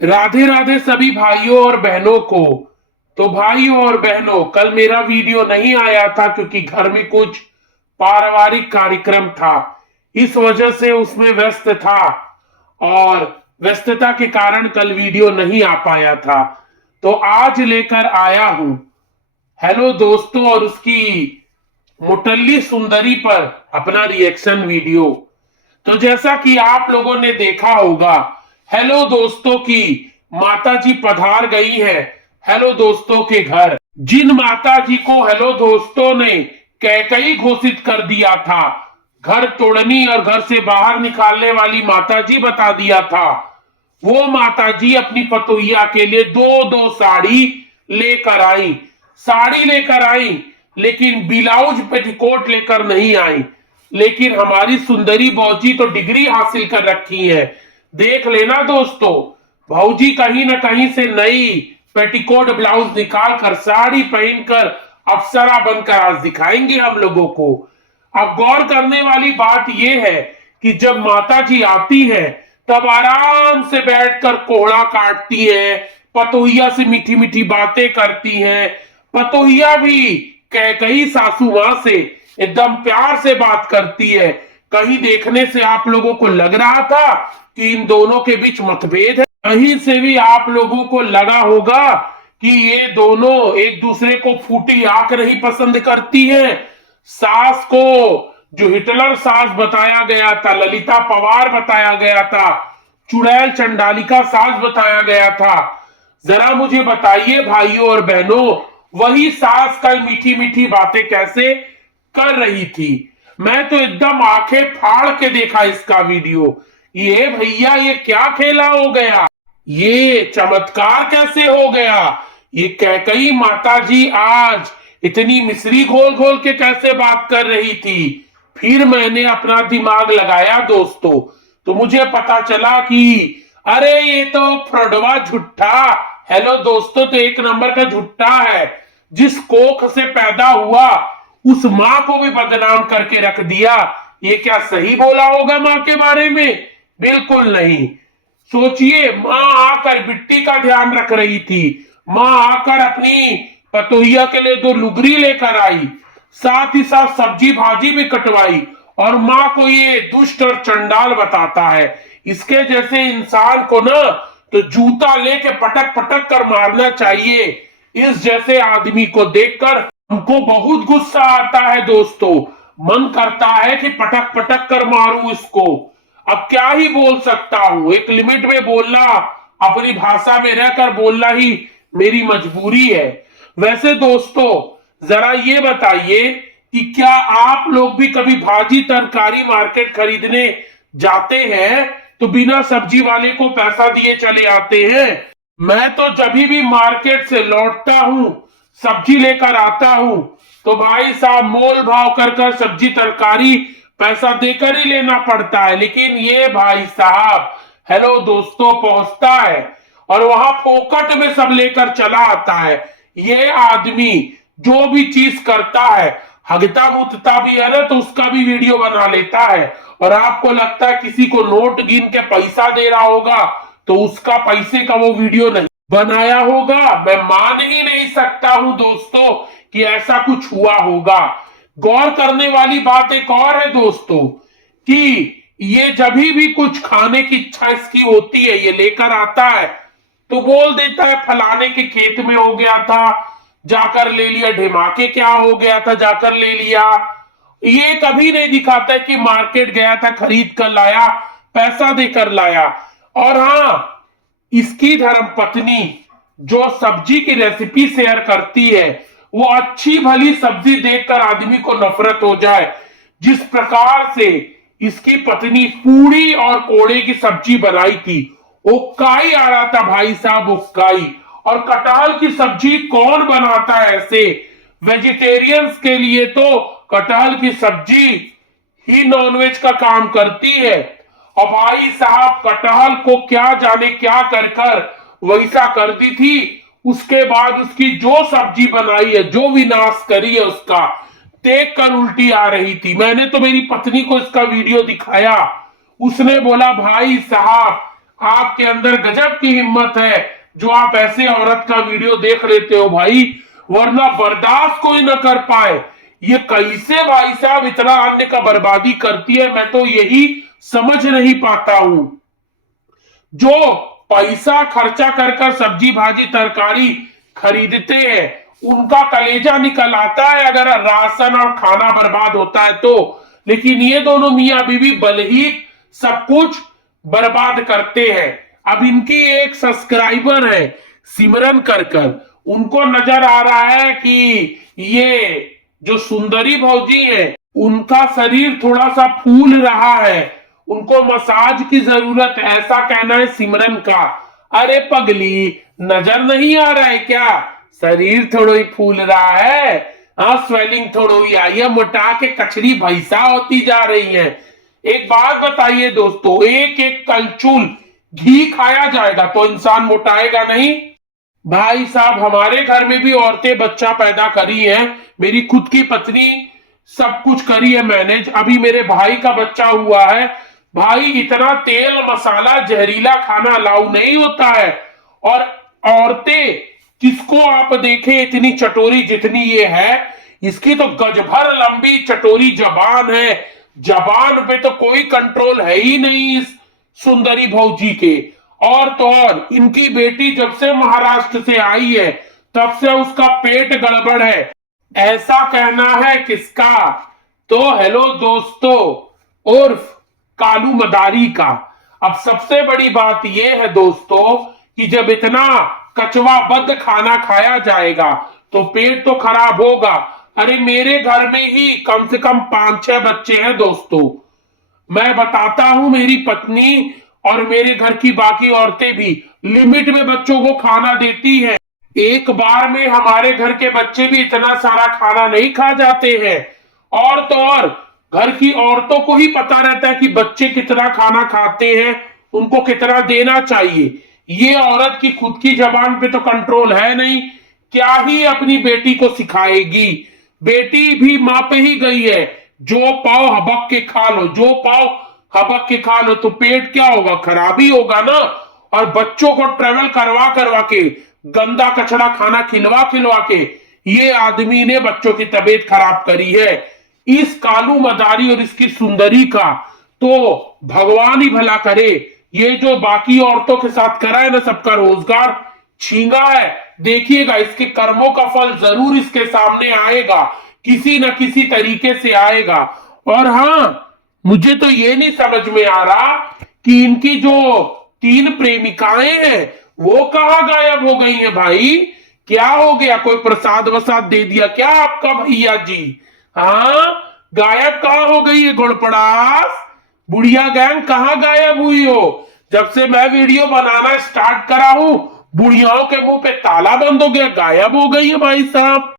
राधे राधे सभी भाइयों और बहनों को। तो भाइयों और बहनों, कल मेरा वीडियो नहीं आया था क्योंकि घर में कुछ पारिवारिक कार्यक्रम था। इस वजह से उसमें व्यस्त था और व्यस्तता के कारण कल वीडियो नहीं आ पाया था। तो आज लेकर आया हूं हेलो दोस्तों और उसकी मुटल्ली सुंदरी पर अपना रिएक्शन वीडियो। तो जैसा कि आप लोगों ने देखा होगा, हेलो दोस्तों की माताजी पधार गई है हेलो दोस्तों के घर। जिन माताजी को हेलो दोस्तों ने कैकई घोषित कर दिया था, घर तोड़नी और घर से बाहर निकालने वाली माताजी बता दिया था, वो माताजी अपनी पतोहिया के लिए दो दो साड़ी लेकर आई। साड़ी लेकर आई लेकिन ब्लाउज पेटीकोट लेकर नहीं आई। लेकिन हमारी सुंदरी भौजी तो डिग्री हासिल कर रखी है। देख लेना दोस्तों, भौजी कहीं ना कहीं से नई पेटीकोट ब्लाउज निकाल कर साड़ी पहनकर अप्सरा बनकर आज दिखाएंगे हम लोगों को। अब गौर करने वाली बात यह है कि जब माता जी आती है तब आराम से बैठकर कोहड़ा काटती है, पतोहिया से मीठी मीठी बातें करती हैं। पतोहिया भी कई सासू मां से एकदम प्यार से बात करती है। कहीं देखने से आप लोगों को लग रहा था कि इन दोनों के बीच मतभेद है, कहीं से भी आप लोगों को लगा होगा कि ये दोनों एक दूसरे को फूटी आंख नहीं पसंद करती हैं। सास को जो हिटलर सास बताया गया था, ललिता पवार बताया गया था, चुड़ैल चंडालिका सास बताया गया था, जरा मुझे बताइए भाइयों और बहनों, वही सास कल मीठी मीठी बातें कैसे कर रही थी। मैं तो एकदम आंखें फाड़ के देखा इसका वीडियो। ये भैया ये क्या खेला हो गया, ये चमत्कार कैसे हो गया। ये कैकई माता जी आज इतनी मिश्री घोल घोल के कैसे बात कर रही थी। फिर मैंने अपना दिमाग लगाया दोस्तों, तो मुझे पता चला कि अरे ये तो फ्रॉडवा झुट्ठा हेलो दोस्तों तो एक नंबर का झुट्ठा है। जिस कोख से पैदा हुआ उस मां को भी बदनाम करके रख दिया। ये क्या सही बोला होगा मां के बारे में? बिल्कुल नहीं। सोचिए, मां आकर बिट्टी का ध्यान रख रही थी, मां आकर अपनी पतोहिया के लिए दो लुगरी लेकर आई, साथ ही साथ सब्जी भाजी भी कटवाई, और मां को ये दुष्ट और चंडाल बताता है। इसके जैसे इंसान को ना तो जूता लेके पटक पटक कर मारना चाहिए। इस जैसे आदमी को देखकर हमको बहुत गुस्सा आता है दोस्तों। मन करता है कि पटक पटक कर मारूं इसको। अब क्या ही बोल सकता हूं, एक लिमिट में बोलना, अपनी भाषा में रहकर बोलना ही मेरी मजबूरी है। वैसे दोस्तों, जरा ये बताइए कि क्या आप लोग भी कभी भाजी तरकारी मार्केट खरीदने जाते हैं तो बिना सब्जी वाले को पैसा दिए चले आते हैं? मैं तो जब भी मार्केट से लौटता हूं, सब्जी लेकर आता हूं, तो भाई साहब मोल भाव कर सब्जी तरकारी पैसा देकर ही लेना पड़ता है। लेकिन ये भाई साहब हेलो दोस्तों पहुंचता है और वहां फोकट में सब लेकर चला आता है। ये आदमी जो भी चीज करता है, हगता मुतता भी है ना तो उसका भी वीडियो बना लेता है। और आपको लगता है किसी को नोट गिन के पैसा दे रहा होगा तो उसका पैसे का वो वीडियो नहीं बनाया होगा। मैं मान ही नहीं सकता हूं दोस्तों कि ऐसा कुछ हुआ होगा। गौर करने वाली बात एक और है दोस्तों कि ये जब भी कुछ खाने की इच्छा इसकी होती है, ये लेकर आता है तो बोल देता है फलाने के खेत में हो गया था जाकर ले लिया, ढेमाके क्या हो गया था जाकर ले लिया। ये कभी नहीं दिखाता है कि मार्केट गया था, खरीद कर लाया, पैसा देकर लाया। और हाँ, इसकी धर्मपत्नी जो सब्जी की रेसिपी शेयर करती है, वो अच्छी भली सब्जी देखकर आदमी को नफरत हो जाए। जिस प्रकार से इसकी पत्नी पूड़ी और कोड़े की सब्जी बनाई थी, उक्काई आ रहा था भाई साहब, उक्काई। और कटहल की सब्जी कौन बनाता है ऐसे? वेजिटेरियंस के लिए तो कटहल की सब्जी ही नॉनवेज का काम करती है। और भाई साहब कटहल को क्या जाने क्या कर कर वैसा कर दी थी। उसके बाद उसकी जो सब्जी बनाई है, जो विनाश करी है, उसका देख कर उल्टी आ रही थी। मैंने तो मेरी पत्नी को इसका वीडियो दिखाया, उसने बोला भाई साहब आपके अंदर गजब की हिम्मत है जो आप ऐसे औरत का वीडियो देख लेते हो भाई, वरना बर्दाश्त कोई न कर पाए। ये कैसे भाई साहब इतना अन्न का बर्बादी करती है, मैं तो यही समझ नहीं पाता हूं। जो पैसा खर्चा कर कर सब्जी भाजी तरकारी खरीदते हैं, उनका कलेजा निकल आता है अगर राशन और खाना बर्बाद होता है तो। लेकिन ये दोनों मियां बीवी भले ही सब कुछ बर्बाद करते हैं। अब इनकी एक सब्सक्राइबर है सिमरन कर कर, उनको नजर आ रहा है कि ये जो सुंदरी भौजी है उनका शरीर थोड़ा सा फूल रहा है, उनको मसाज की जरूरत है, ऐसा कहना है सिमरन का। अरे पगली, नजर नहीं आ रहा है क्या? शरीर थोड़ा ही फूल रहा है, हाँ स्वेलिंग थोड़ी ही आई है, मोटा के कचरी भैंसा होती जा रही है। एक बात बताइए दोस्तों, एक एक कलचूल घी खाया जाएगा तो इंसान मोटाएगा नहीं? भाई साहब, हमारे घर में भी औरतें बच्चा पैदा करी हैं, मेरी खुद की पत्नी सब कुछ करी है मैनेज। अभी मेरे भाई का बच्चा हुआ है। भाई इतना तेल मसाला जहरीला खाना अलाउ नहीं होता है। और औरतें किसको आप देखें इतनी चटोरी जितनी ये है, इसकी तो गज भर लंबी चटोरी जबान है। जबान पे तो कोई कंट्रोल है ही नहीं इस सुंदरी भौजी के। और तो और इनकी बेटी जब से महाराष्ट्र से आई है तब से उसका पेट गड़बड़ है, ऐसा कहना है किसका? तो हेलो दोस्तों, उर्फ कालू मदारी का। अब सबसे बड़ी बात यह है दोस्तों कि जब इतना कचवाबद्ध खाना खाया जाएगा तो पेट तो खराब होगा। अरे मेरे घर में ही कम से कम 5-6 बच्चे हैं दोस्तों। मैं बताता हूं, मेरी पत्नी और मेरे घर की बाकी औरतें भी लिमिट में बच्चों को खाना देती हैं। एक बार में हमारे घर के बच्चे भी इतना सारा खाना नहीं खा जाते हैं। और तो और घर की औरतों को ही पता रहता है कि बच्चे कितना खाना खाते हैं, उनको कितना देना चाहिए। ये औरत की खुद की जबान पे तो कंट्रोल है नहीं, क्या ही अपनी बेटी को सिखाएगी। बेटी भी माँ पे ही गई है, जो पाओ हबक के खा लो, जो पाओ हबक के खा लो, तो पेट क्या होगा? खराबी होगा ना। और बच्चों को ट्रेवल करवा करवा के गंदा कचड़ा खाना खिलवा खिलवा के ये आदमी ने बच्चों की तबीयत खराब करी है। इस कालू मदारी और इसकी सुंदरी का तो भगवान ही भला करे। ये जो बाकी औरतों के साथ करा है ना, सबका रोजगार छींगा है। देखिएगा, इसके कर्मों का फल जरूर इसके सामने आएगा, किसी न किसी तरीके से आएगा। और हाँ, मुझे तो ये नहीं समझ में आ रहा कि इनकी जो 3 प्रेमिकाएं हैं वो कहाँ गायब हो गई हैं भाई? क्या हो गया? कोई प्रसाद वसाद दे दिया क्या आपका भैया जी? हाँ, गायब कहाँ हो गई है घोड़पड़ास? बुढ़िया गैंग कहाँ गायब हुई हो? जब से मैं वीडियो बनाना स्टार्ट करा हूं, बुढ़ियाओं के मुंह पे ताला बंद हो गया, गायब हो गई है भाई साहब।